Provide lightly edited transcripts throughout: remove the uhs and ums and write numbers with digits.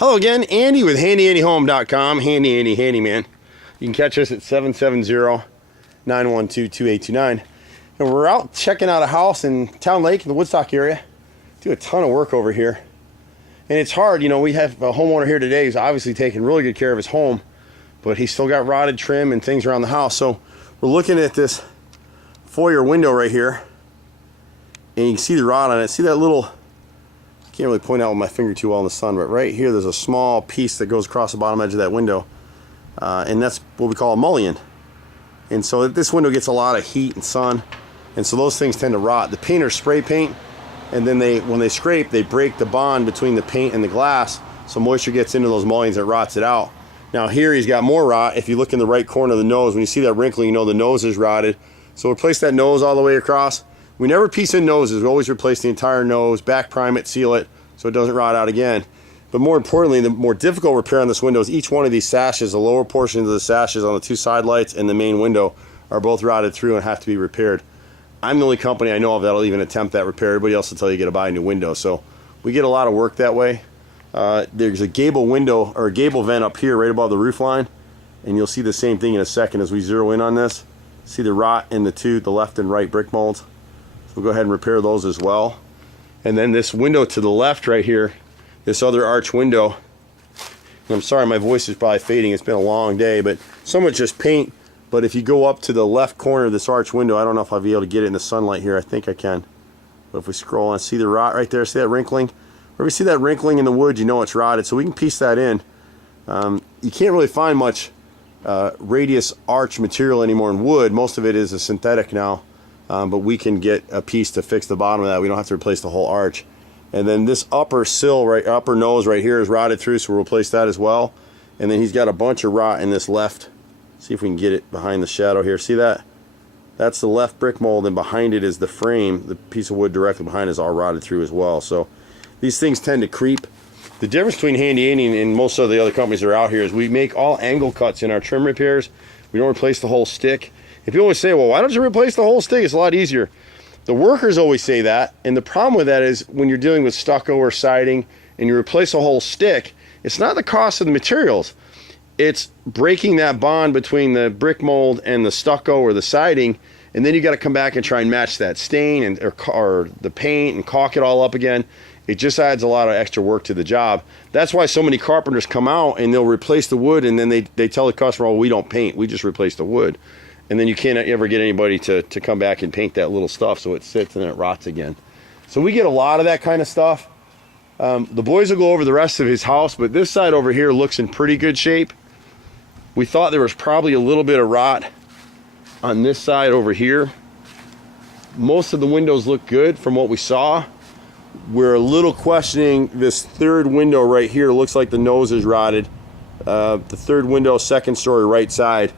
Hello again, Andy with HandyANDYHome.com, Handy Andy Handyman. You can catch us at 770-912-2829. And we're out checking out a house in Town Lake in the Woodstock area. Do a ton of work over here. And it's hard, you know, we have a homeowner here today who's obviously taking really good care of his home, but he's still got rotted trim and things around the house. So we're looking at this foyer window right here, and you can see the rot on it. See that little, I can't really point out with my finger too well in the sun, but right here there's a small piece that goes across the bottom edge of that window, and that's what we call a mullion. And so this window gets a lot of heat and sun, and so those things tend to rot. The painters spray paint, and then when they scrape, they break the bond between the paint and the glass, so moisture gets into those mullions and rots it out. Now here he's got more rot. If you look in the right corner of the nose, when you see that wrinkle, you know the nose is rotted. So replace that nose all the way across. We never piece in noses. We always replace the entire nose, back prime it, seal it, so it doesn't rot out again. But more importantly, the more difficult repair on this window is each one of these sashes, the lower portions of the sashes on the two side lights and the main window are both rotted through and have to be repaired. I'm the only company I know of that'll even attempt that repair. Everybody else will tell you to buy a new window. So we get a lot of work that way. There's a gable window or a gable vent up here right above the roof line, and you'll see the same thing in a second as we zero in on this. See the rot in the left and right brick molds. So we'll go ahead and repair those as well. And then this window to the left right here, this other arch window, and I'm sorry my voice is probably fading, it's been a long day, but so much just paint. But if you go up to the left corner of this arch window, I don't know if I'll be able to get it in the sunlight here. I think I can. But if we scroll and see the rot right there, see that wrinkling? Whenever you see that wrinkling in the wood, you know it's rotted. So we can piece that in. You can't really find much radius arch material anymore in wood. Most of it is a synthetic now. But we can get a piece to fix the bottom of that. We don't have to replace the whole arch. And then this upper sill, upper nose right here is rotted through, so we'll replace that as well. And then he's got a bunch of rot in this left. See if we can get it behind the shadow here. See that? That's the left brick mold, and behind it is the frame. The piece of wood directly behind is all rotted through as well. So these things tend to creep. The difference between HandyANDY and most of the other companies that are out here is we make all angle cuts in our trim repairs. We don't replace the whole stick. If you always say, well, why don't you replace the whole stick? It's a lot easier. The workers always say that, and the problem with that is when you're dealing with stucco or siding and you replace a whole stick, it's not the cost of the materials. It's breaking that bond between the brick mold and the stucco or the siding, and then you got to come back and try and match that stain or the paint and caulk it all up again. It just adds a lot of extra work to the job. That's why so many carpenters come out and they'll replace the wood, and then they tell the customer, oh, we don't paint, we just replace the wood. And then you can't ever get anybody to come back and paint that little stuff, so it sits and it rots again. So we get a lot of that kind of stuff. The boys will go over the rest of his house, but this side over here looks in pretty good shape. We thought there was probably a little bit of rot on this side over here. Most of the windows look good from what we saw. We're a little questioning this third window right here. Looks like the nose is rotted. The third window, second story right side.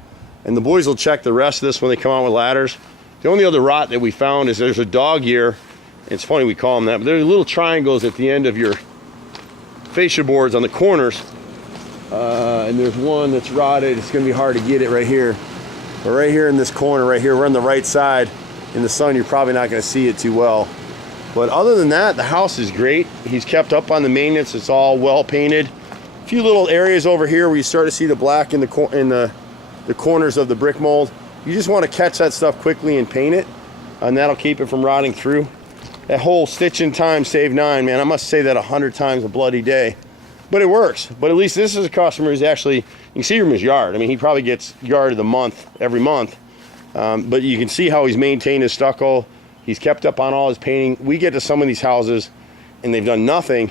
And the boys will check the rest of this when they come out with ladders. The only other rot that we found is there's a dog ear. It's funny we call them that, but there's little triangles at the end of your fascia boards on the corners. And there's one that's rotted. It's going to be hard to get it right here. But right here in this corner right here, we're on the right side. In the sun, you're probably not going to see it too well. But other than that, the house is great. He's kept up on the maintenance. It's all well painted. A few little areas over here where you start to see the black in the corners of the brick mold. You just want to catch that stuff quickly and paint it, and that'll keep it from rotting through. That whole stitching time save 9, man. I must say that 100 times a bloody day. But it works. But at least this is a customer who's actually, you can see from his yard. I mean, he probably gets yard of the month every month. But you can see how he's maintained his stucco. He's kept up on all his painting. We get to some of these houses and they've done nothing.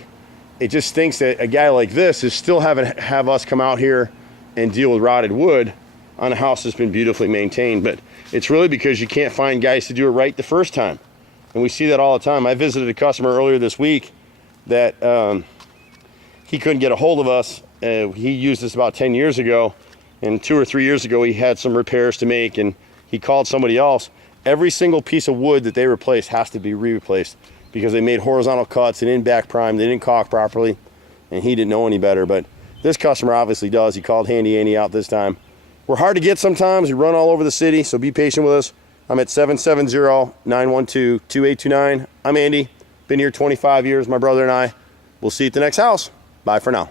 It just stinks that a guy like this is still have us come out here and deal with rotted wood on a house that's been beautifully maintained. But it's really because you can't find guys to do it right the first time. And we see that all the time. I visited a customer earlier this week that he couldn't get a hold of us. He used this about 10 years ago, and 2 or 3 years ago he had some repairs to make, and he called somebody else. Every single piece of wood that they replaced has to be re-replaced because they made horizontal cuts, they didn't back prime, they didn't caulk properly, and he didn't know any better. But this customer obviously does. He called HandyANDY out this time. We're hard to get sometimes. We run all over the city, so be patient with us. I'm at 770-912-2829. I'm Andy. Been here 25 years, my brother and I. We'll see you at the next house. Bye for now.